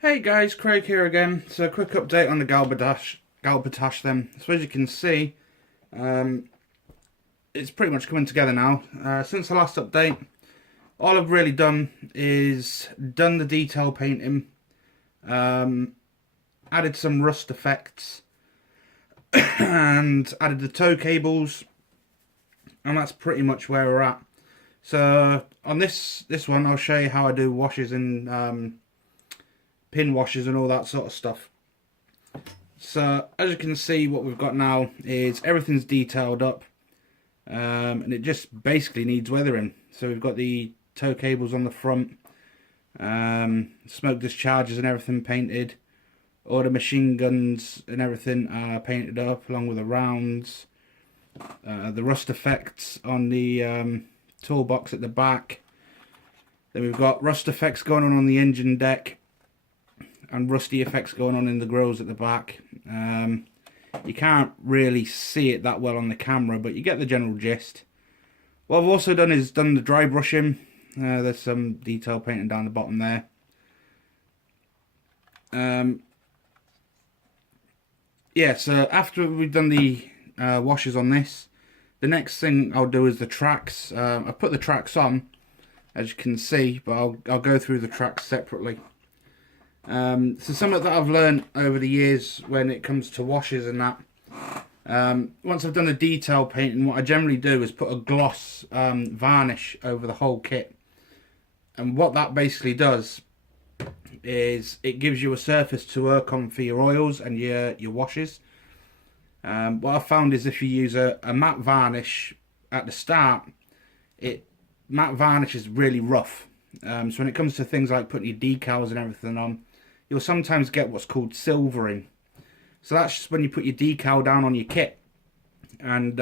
Hey guys, Craig here again. So a quick update on the batash then. So as you can see, it's pretty much coming together now. Since the last update, all I've really done is done the detail painting, added some rust effects, and added the tow cables, and that's pretty much where we're at. So on this one, I'll show you how I do washes and pin washers and all that sort of stuff. So as you can see, what we've got now is everything's detailed up, and it just basically needs weathering. So we've got the tow cables on the front, smoke discharges and everything painted. All the machine guns and everything are painted up along with the rounds. The rust effects on the toolbox at the back. Then we've got rust effects going on the engine deck, and rusty effects going on in the grills at the back. You can't really see it that well on the camera, but you get the general gist. What I've also done is done the dry brushing. There's some detail painting down the bottom there. Yeah, so after we've done the washes on this, the next thing I'll do is the tracks. I put the tracks on, as you can see, but I'll go through the tracks separately. So something that I've learned over the years when it comes to washes and that, once I've done the detail painting, what I generally do is put a gloss varnish over the whole kit. And what that basically does is it gives you a surface to work on for your oils and your washes. What I've found is if you use a matte varnish at the start, matte varnish is really rough. So when it comes to things like putting your decals and everything on, you'll sometimes get what's called silvering. So that's just when you put your decal down on your kit, and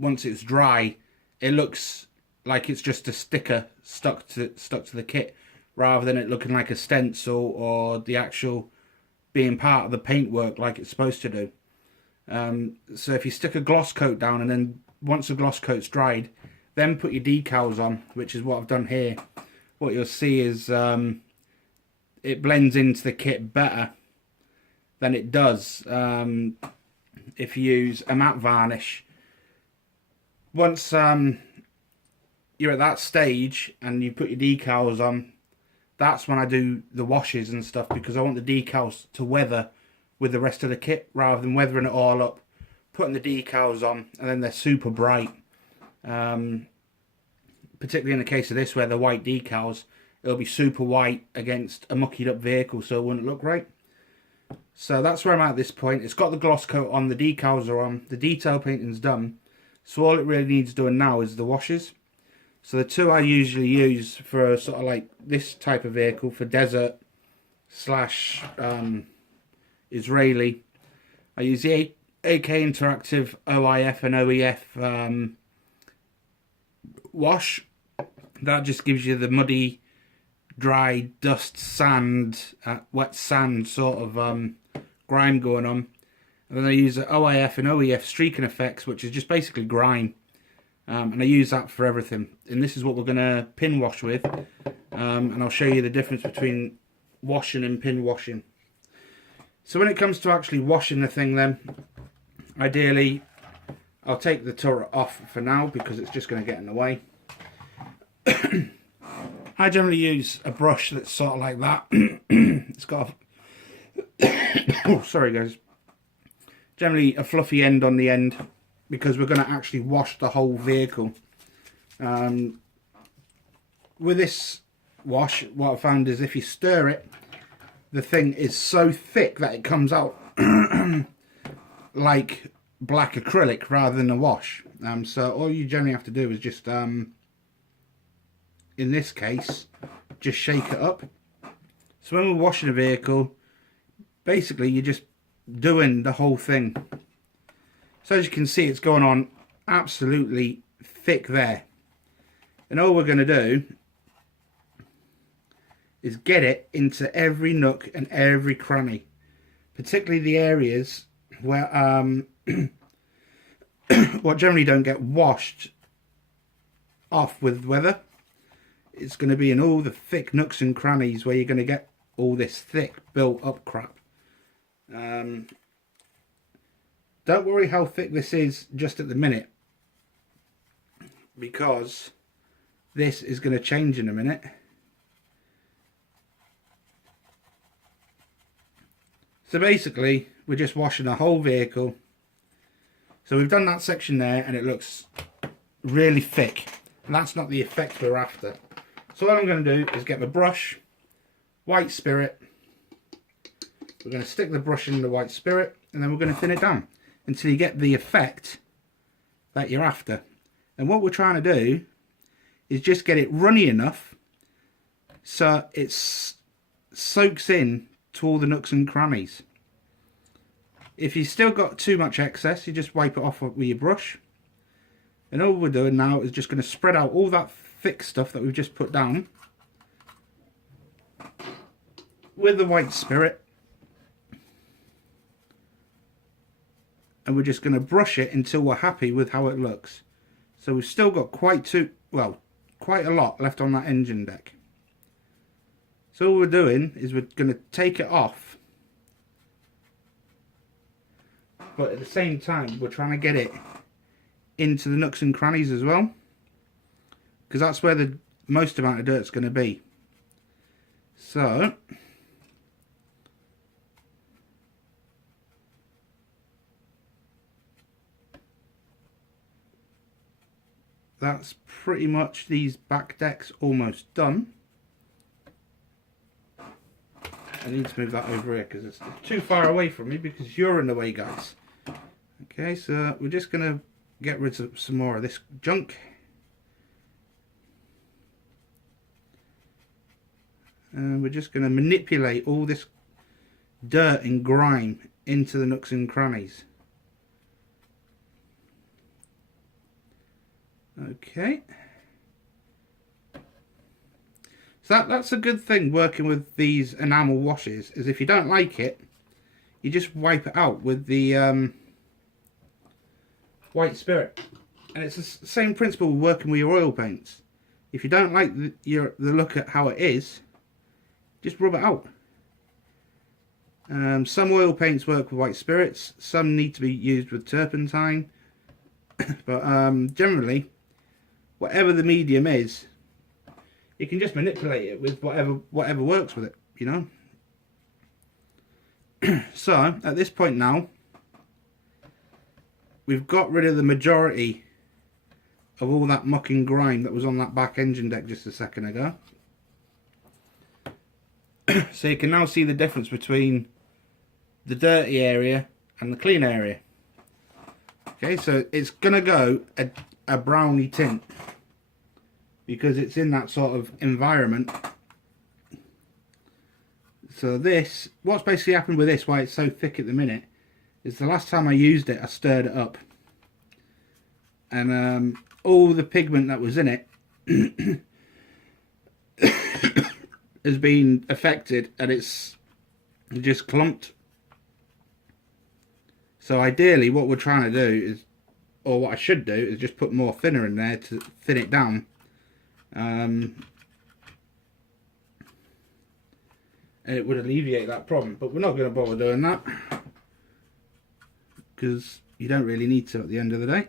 once it's dry, it looks like it's just a sticker stuck to the kit, rather than it looking like a stencil or the actual being part of the paintwork like it's supposed to do. So if you stick a gloss coat down, and then once the gloss coat's dried, then put your decals on, which is what I've done here, what you'll see is it blends into the kit better than it does if you use a matte varnish. Once you're at that stage and you put your decals on, that's when I do the washes and stuff, because I want the decals to weather with the rest of the kit, rather than weathering it all up, putting the decals on, and then they're super bright. Particularly in the case of this, where the white decals, it'll be super white against a muckied up vehicle, so it wouldn't look right. So that's where I'm at this point. It's got the gloss coat on, the decals are on, the detail painting's done. So all it really needs doing now is the washes. So the two I usually use for sort of like this type of vehicle, for desert slash Israeli, I use the AK Interactive OIF and OEF wash. That just gives you the muddy, dry, dust, sand, wet sand sort of grime going on. And then I use the OIF and OEF streaking effects, which is just basically grime. And I use that for everything. And this is what we're going to pin wash with. And I'll show you the difference between washing and pin washing. So when it comes to actually washing the thing then, ideally, I'll take the turret off for now because it's just going to get in the way. I generally use a brush that's sort of like that. It's got a oh, sorry guys. Generally a fluffy end on the end, because we're going to actually wash the whole vehicle. With this wash, what I found is if you stir it, the thing is so thick that it comes out like black acrylic rather than a wash. So all you generally have to do is just in this case, just shake it up. So when we're washing a vehicle, basically you're just doing the whole thing. So as you can see, it's going on absolutely thick there. And all we're going to do is get it into every nook and every cranny, particularly the areas where what generally don't get washed off with weather. It's going to be in all the thick nooks and crannies where you're going to get all this thick built up crap. Don't worry how thick this is just at the minute, because this is going to change in a minute. So basically we're just washing the whole vehicle. So we've done that section there and it looks really thick, and that's not the effect we're after. So what I'm going to do is get my brush, white spirit. We're going to stick the brush in the white spirit, and then we're going to thin it down until you get the effect that you're after. And what we're trying to do is just get it runny enough so it soaks in to all the nooks and crannies. If you've still got too much excess, you just wipe it off with your brush. And all we're doing now is just going to spread out all that thick stuff that we've just put down with the white spirit. And we're just going to brush it until we're happy with how it looks. So we've still got quite a lot left on that engine deck. So all we're doing is we're going to take it off, but at the same time we're trying to get it into the nooks and crannies as well, because that's where the most amount of dirt's going to be. So that's pretty much these back decks almost done. I need to move that over here because it's too far away from me, because you're in the way, guys. Okay, so we're just going to get rid of some more of this junk. And we're just going to manipulate all this dirt and grime into the nooks and crannies. Okay. So that's a good thing working with these enamel washes, is if you don't like it, you just wipe it out with the white spirit. And it's the same principle working with your oil paints. If you don't like the look at how it is, just rub it out. Some oil paints work with white spirits, some need to be used with turpentine. But generally, whatever the medium is, you can just manipulate it with whatever works with it, you know. So at this point now, we've got rid of the majority of all that muck and grime that was on that back engine deck just a second ago. So you can now see the difference between the dirty area and the clean area. Okay, so it's gonna go a browny tint, because it's in that sort of environment. So this, what's basically happened with this, why it's so thick at the minute, is the last time I used it I stirred it up, and all the pigment that was in it has been affected, and it's just clumped. So ideally what we're trying to do is, or what I should do, is just put more thinner in there to thin it down. And it would alleviate that problem, but we're not going to bother doing that because you don't really need to at the end of the day.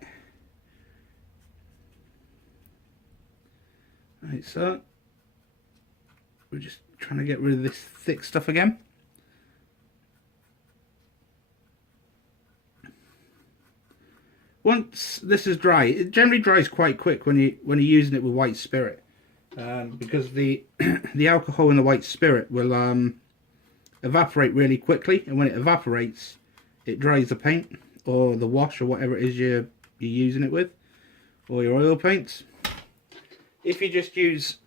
Right, so we're just trying to get rid of this thick stuff again. Once this is dry, it generally dries quite quick when you're using it with white spirit, because the the alcohol in the white spirit will evaporate really quickly, and when it evaporates, it dries the paint or the wash or whatever it is you're using it with, or your oil paints. If you just use,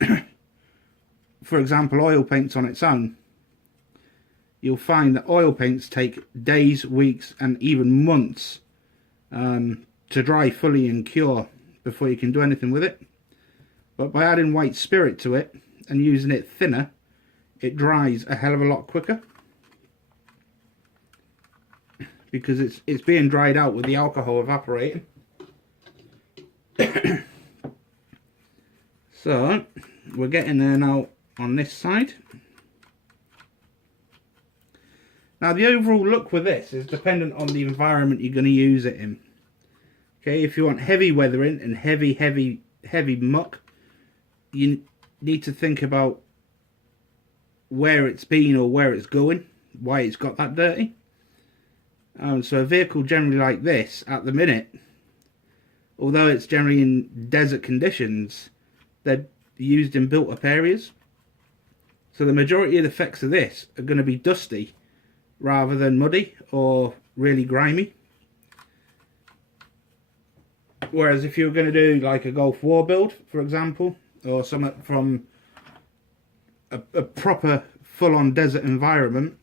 for example, oil paints on its own, you'll find that oil paints take days, weeks, and even months to dry fully and cure before you can do anything with it. But by adding white spirit to it and using it thinner, it dries a hell of a lot quicker, because it's being dried out with the alcohol evaporating. So we're getting there now on this side. Now the overall look with this is dependent on the environment you're going to use it in. Okay, if you want heavy weathering and heavy muck, you need to think about where it's been or where it's going, why it's got that dirty. So a vehicle generally like this, at the minute, although it's generally in desert conditions, they're used in built up areas. So the majority of the effects of this are going to be dusty rather than muddy or really grimy. Whereas if you were going to do like a Gulf War build, for example, or something from a proper full-on desert environment,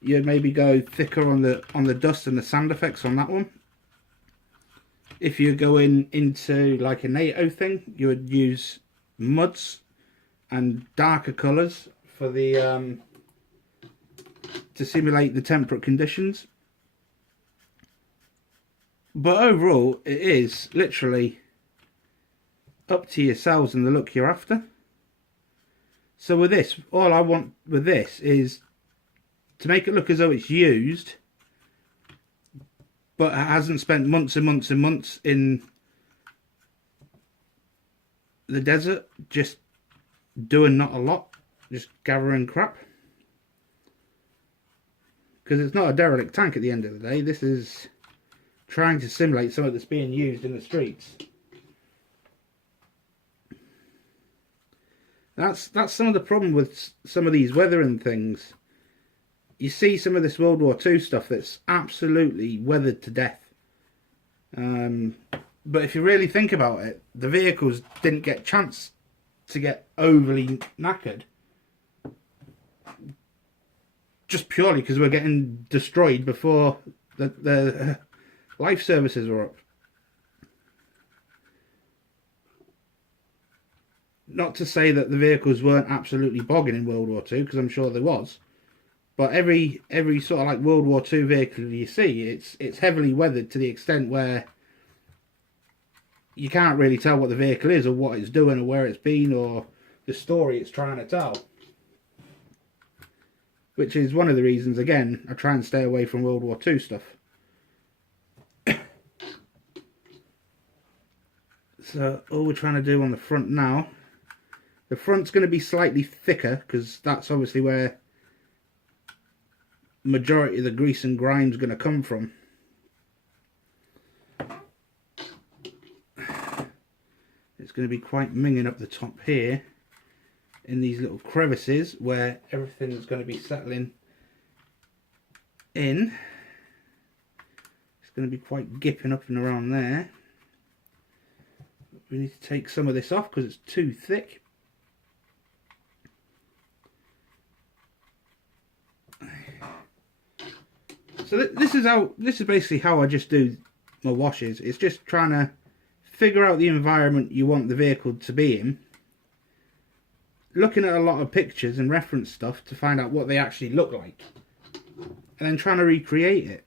you'd maybe go thicker on the dust and the sand effects on that one. If you're going into like a NATO thing, you would use muds and darker colours for the to simulate the temperate conditions. But overall, it is literally up to yourselves and the look you're after. So with this, all I want with this is to make it look as though it's used, but it hasn't spent months and months and months in the desert, just doing not a lot, just gathering crap. Because it's not a derelict tank at the end of the day. This is trying to simulate something that's being used in the streets. That's some of the problem with some of these weathering things. You see some of this World War II stuff that's absolutely weathered to death. But if you really think about it, the vehicles didn't get a chance to get overly knackered. Just purely because we're getting destroyed before the life services were up. Not to say that the vehicles weren't absolutely bogging in World War II, because I'm sure there was. But every sort of like World War II vehicle you see, it's heavily weathered to the extent where you can't really tell what the vehicle is or what it's doing or where it's been or the story it's trying to tell. Which is one of the reasons, again, I try and stay away from World War II stuff. So all we're trying to do on the front now, the front's going to be slightly thicker because that's obviously where majority of the grease and grime is going to come from. It's going to be quite minging up the top here in these little crevices where everything is going to be settling in. It's going to be quite gipping up and around there. We need to take some of this off because it's too thick. So this is basically how I just do my washes. It's just trying to figure out the environment you want the vehicle to be in, looking at a lot of pictures and reference stuff to find out what they actually look like, and then trying to recreate it.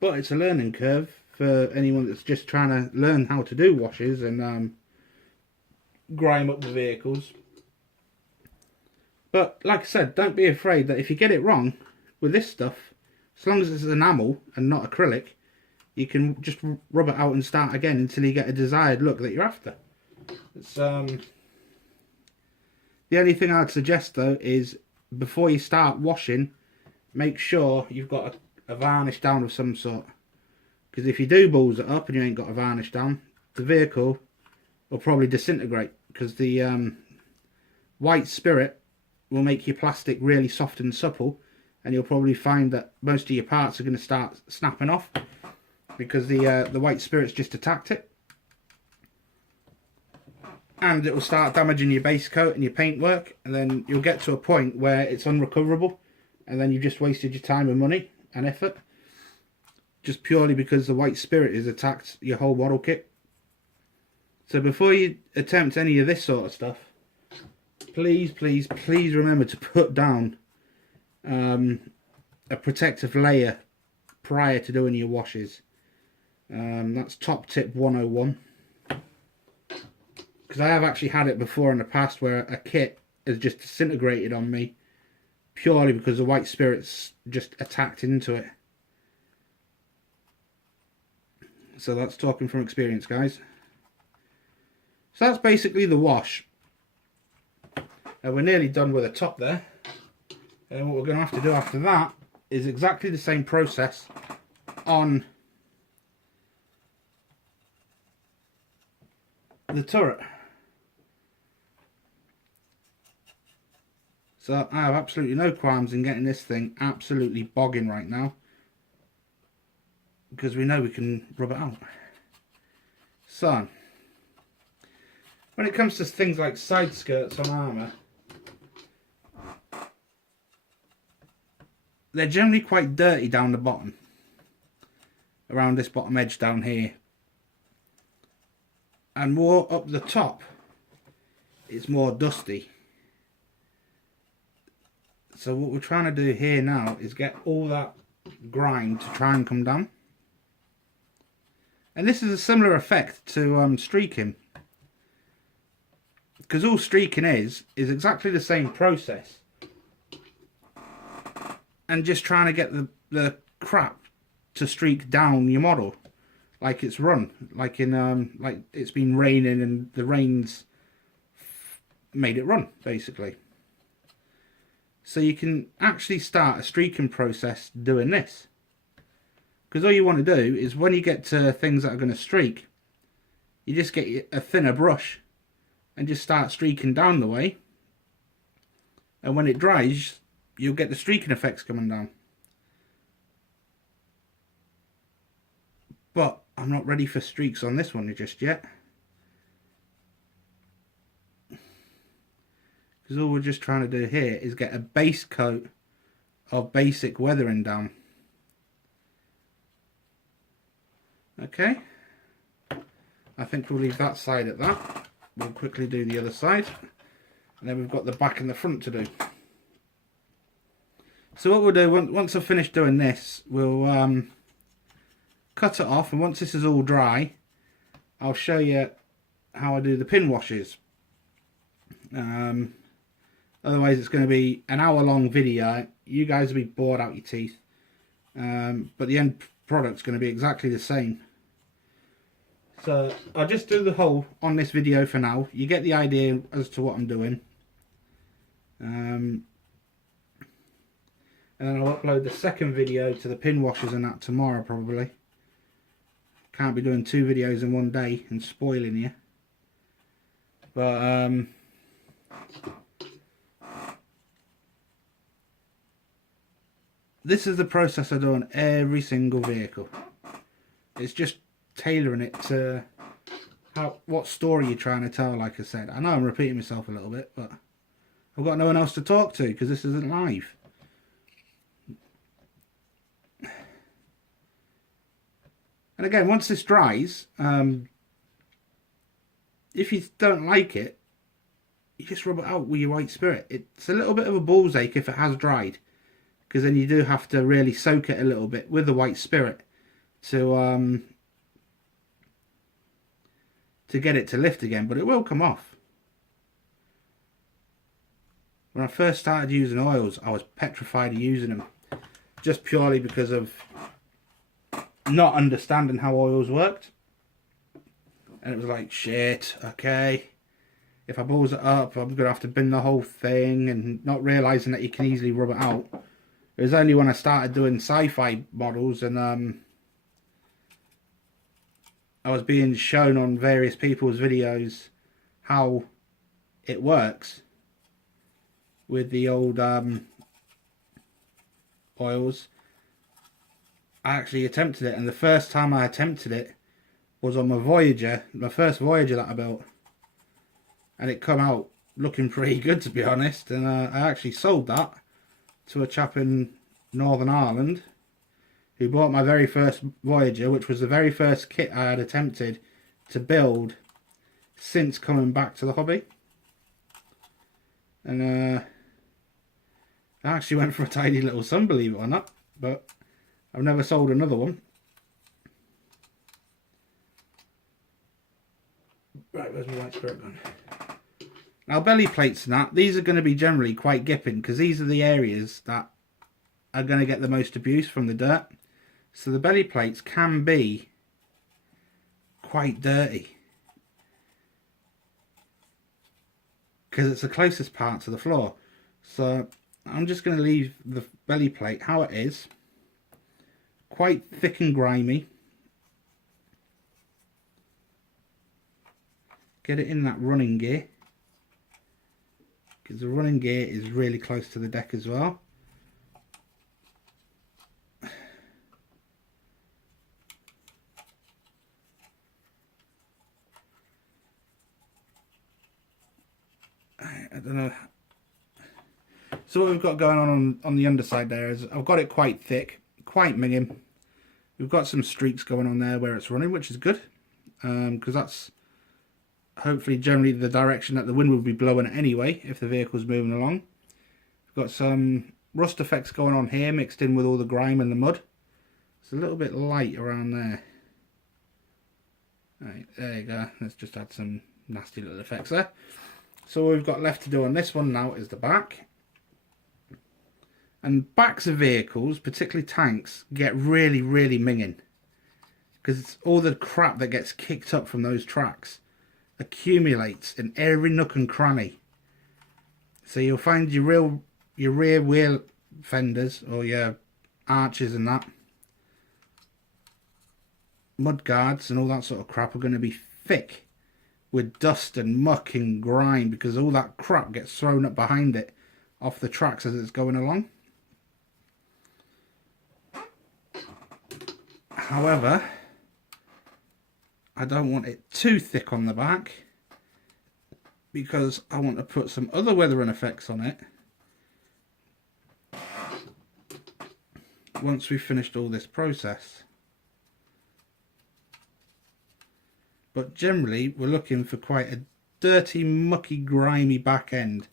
But it's a learning curve for anyone that's just trying to learn how to do washes and grime up the vehicles. But like I said, don't be afraid that if you get it wrong with this stuff, as long as it's enamel and not acrylic, you can just rub it out and start again until you get a desired look that you're after. It's, the only thing I'd suggest though is before you start washing, make sure you've got a varnish down of some sort. Because if you do balls it up and you ain't got a varnish down, the vehicle will probably disintegrate. Because the white spirit will make your plastic really soft and supple, and you'll probably find that most of your parts are going to start snapping off because the white spirit's just attacked it, and it will start damaging your base coat and your paintwork, and then you'll get to a point where it's unrecoverable, and then you've just wasted your time and money and effort just purely because the white spirit has attacked your whole model kit. So before you attempt any of this sort of stuff, please remember to put down a protective layer prior to doing your washes. That's top tip 101. because I have actually had it before in the past where a kit has just disintegrated on me purely because the white spirits just attacked into it. So that's talking from experience, guys. So that's basically the wash. And we're nearly done with the top there. And what we're going to have to do after that is exactly the same process on the turret. So I have absolutely no qualms in getting this thing absolutely bogging right now, because we know we can rub it out. So when it comes to things like side skirts on armour, they're generally quite dirty down the bottom, around this bottom edge down here, and more up the top it's more dusty. So what we're trying to do here now is get all that grime to try and come down. And this is a similar effect to streaking, because all streaking is exactly the same process, and just trying to get the crap to streak down your model like it's run, like in like it's been raining and the rain's made it run, basically. So you can actually start a streaking process doing this, because all you want to do is when you get to things that are going to streak, you just get a thinner brush and just start streaking down the way, and when it dries you'll get the streaking effects coming down. But I'm not ready for streaks on this one just yet, because all we're just trying to do here is get a base coat of basic weathering down. Okay, I think we'll leave that side at that. We'll quickly do the other side, and then we've got the back and the front to do. So what we'll do, once I've finished doing this, we'll cut it off, and once this is all dry, I'll show you how I do the pin washes. Otherwise it's going to be an hour-long video. You guys will be bored out your teeth. But the end product's going to be exactly the same. So I'll just do the whole on this video for now. You get the idea as to what I'm doing. And then I'll upload the second video to the pin washers and that tomorrow probably. Can't be doing 2 videos in one day and spoiling you. But this is the process I do on every single vehicle. It's just tailoring it to what story you're trying to tell, like I said. I know I'm repeating myself a little bit, but I've got no one else to talk to because this isn't live. And again, once this dries, if you don't like it, you just rub it out with your white spirit. It's a little bit of a balls ache if it has dried, because then you do have to really soak it a little bit with the white spirit to get it to lift again, but it will come off. When I first started using oils, I was petrified of using them, just purely because of not understanding how oils worked. And it was like, shit, okay, if I balls it up, I'm going to have to bin the whole thing, and not realising that you can easily rub it out. It was only when I started doing sci-fi models and I was being shown on various people's videos how it works with the old oils. I actually attempted it, and the first time I attempted it was on my Voyager, my first Voyager that I built, and it come out looking pretty good, to be honest. And I actually sold that to a chap in Northern Ireland who bought my very first Voyager, which was the very first kit I had attempted to build since coming back to the hobby. And I actually went for a tiny little sum, believe it or not, but I've never sold another one. Right, where's my white spirit gone? Now belly plates and that, these are going to be generally quite gipping because these are the areas that are going to get the most abuse from the dirt. So the belly plates can be quite dirty because it's the closest part to the floor. So I'm just going to leave the belly plate how it is, quite thick and grimy. Get it in that running gear, because the running gear is really close to the deck as well. I don't know. So what we've got going on the underside there is I've got it quite thick, quite minging. We've got some streaks going on there where it's running, which is good, because that's hopefully generally the direction that the wind will be blowing anyway if the vehicle's moving along. We've got some rust effects going on here mixed in with all the grime and the mud. It's a little bit light around there. Right, there you go. Let's just add some nasty little effects there. So what we've got left to do on this one now is the back. And backs of vehicles, particularly tanks, get really minging, because all the crap that gets kicked up from those tracks accumulates in every nook and cranny. So you'll find your rear wheel fenders or your arches and that, mud guards and all that sort of crap are going to be thick with dust and muck and grime, because all that crap gets thrown up behind it off the tracks as it's going along. However, I don't want it too thick on the back, because I want to put some other weathering effects on it once we've finished all this process. But generally we're looking for quite a dirty, mucky, grimy back end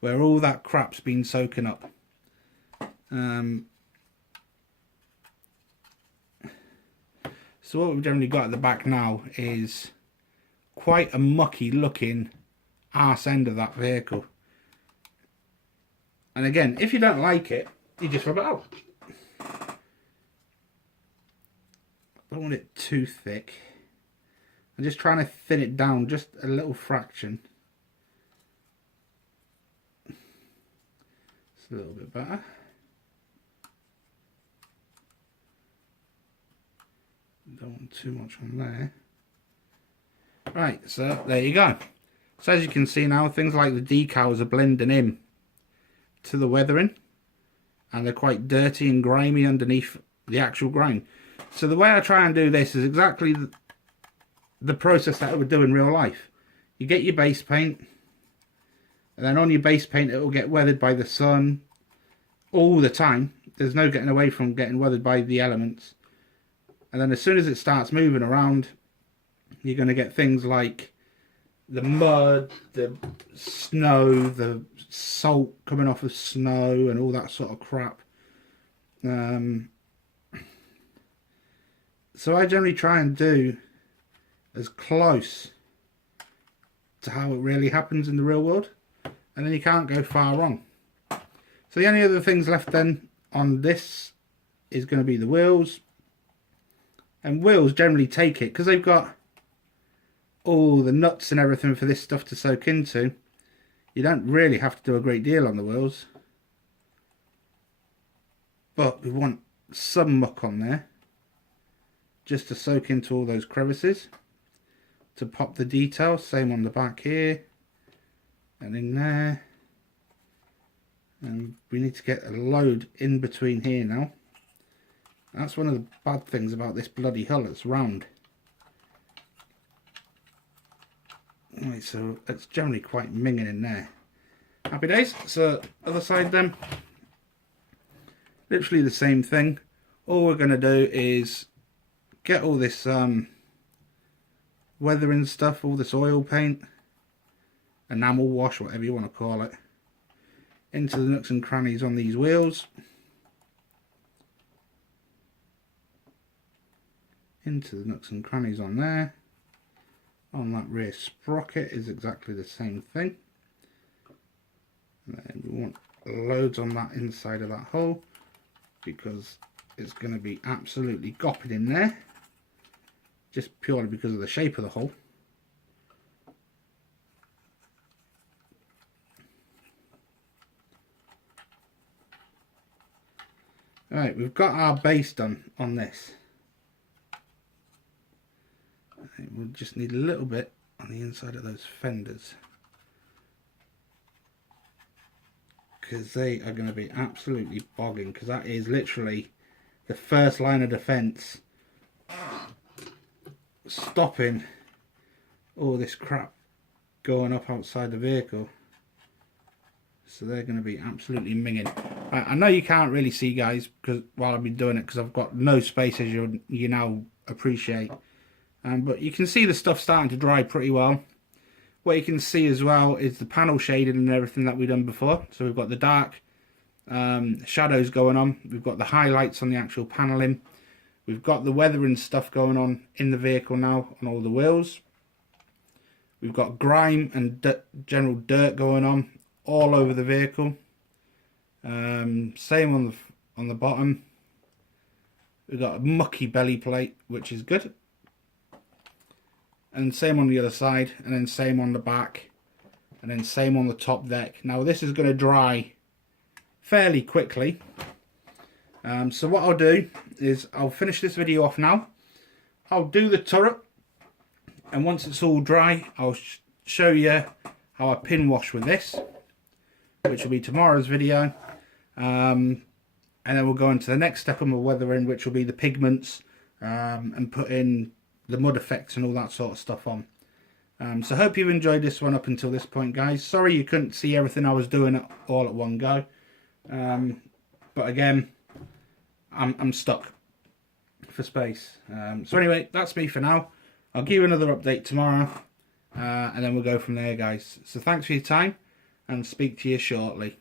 where all that crap's been soaking up. So what we've generally got at the back now is quite a mucky looking arse end of that vehicle. And again, if you don't like it, you just rub it out. Don't want it too thick. I'm just trying to thin it down just a little fraction. It's a little bit better. Don't want too much on there. Right, so there you go. So as you can see now, things like the decals are blending in to the weathering, and they're quite dirty and grimy underneath the actual grime. So the way I try and do this is exactly the process that I would do in real life. You get your base paint, and then on your base paint it will get weathered by the sun all the time. There's no getting away from getting weathered by the elements. And then as soon as it starts moving around, you're going to get things like the mud, the snow, the salt coming off of snow and all that sort of crap. So I generally try and do as close to how it really happens in the real world, and then you can't go far wrong. So the only other things left then on this is going to be the wheels. And wheels generally take it, because they've got all the nuts and everything for this stuff to soak into. You don't really have to do a great deal on the wheels, but we want some muck on there just to soak into all those crevices to pop the detail. Same on the back here and in there, and we need to get a load in between here now. That's one of the bad things about this bloody hull, it's round. Right, so it's generally quite minging in there. Happy days. So other side then, literally the same thing. All we're going to do is get all this weathering stuff, all this oil paint, enamel wash, whatever you want to call it, into the nooks and crannies on these wheels. Into the nooks and crannies on there, on that rear sprocket is exactly the same thing. And then we want loads on that inside of that hole, because it's going to be absolutely gopping in there, just purely because of the shape of the hole. Alright, we've got our base done on this. We'll just need a little bit on the inside of those fenders, because they are going to be absolutely bogging, because that is literally the first line of defence, stopping all this crap going up outside the vehicle. So they're going to be absolutely minging. I know you can't really see, guys, because while I've been doing it, because I've got no space, as you now appreciate. But you can see the stuff starting to dry pretty well. What you can see as well is the panel shading and everything that we've done before. So we've got the dark shadows going on. We've got the highlights on the actual paneling. We've got the weathering stuff going on in the vehicle now on all the wheels. We've got grime and general dirt going on all over the vehicle. Same on the bottom. We've got a mucky belly plate, which is good. And same on the other side, and then same on the back, and then same on the top deck. Now this is going to dry fairly quickly. So what I'll do is I'll finish this video off now. I'll do the turret, and once it's all dry, I'll show you how I pin wash with this, which will be tomorrow's video. And then we'll go into the next step on the weathering, which will be the pigments, and put in the mud effects and all that sort of stuff on. So hope you've enjoyed this one up until this point, guys. Sorry you couldn't see everything I was doing all at one go. But again, I'm stuck for space. So anyway, that's me for now. I'll give you another update tomorrow, and then we'll go from there, guys. So thanks for your time, and speak to you shortly.